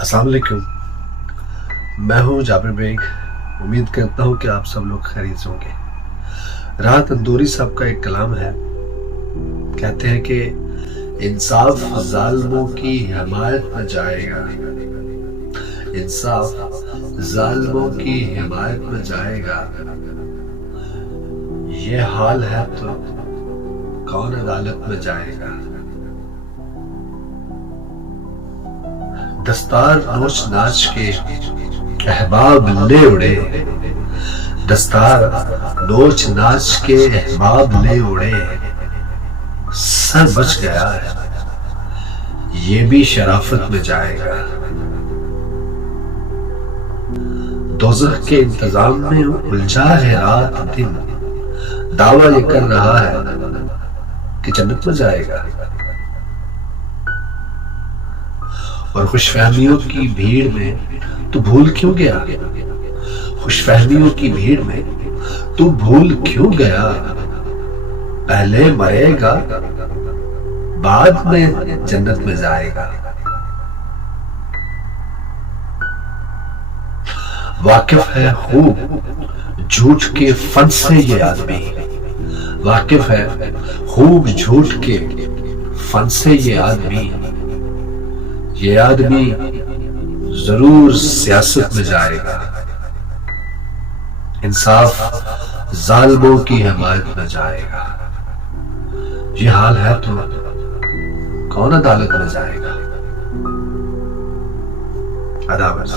अस्सलाम वालेकुम। मैं हूं जाबिर बेग। उम्मीद करता हूं कि आप सब लोग खैरियत से होंगे। राहत तंदूरी साहब का एक कलाम है, कहते हैं कि इंसाफ जालिमों की हिमायत में जाएगा, इंसाफ जालिमों की हिमायत में जाएगा। ये हाल है तो कौन अदालत में जाएगा। दस्तार नोच नाच के अहबाब ले उड़े, दस्तार नोच नाच के अहबाब ले उड़े। सर बच गया है, ये भी शराफत में जाएगा। दोज़ख के इंतजाम में उलझा है रात दिन, दावा ये कर रहा है कि जन्नत में जाएगा। और खुशफहमियों की भीड़ में तू भूल क्यों गया, खुशफहमियों की भीड़ में तू भूल क्यों गया। पहले मरेगा बाद में जन्नत में जाएगा। वाकिफ है खूब झूठ के फन से ये आदमी, वाकिफ है खूब झूठ के फन से ये आदमी जरूर सियासत में जाएगा। इंसाफ जालिमों की हिमायत में जाएगा। ये हाल है तो कौन अदालत में जाएगा। अदालत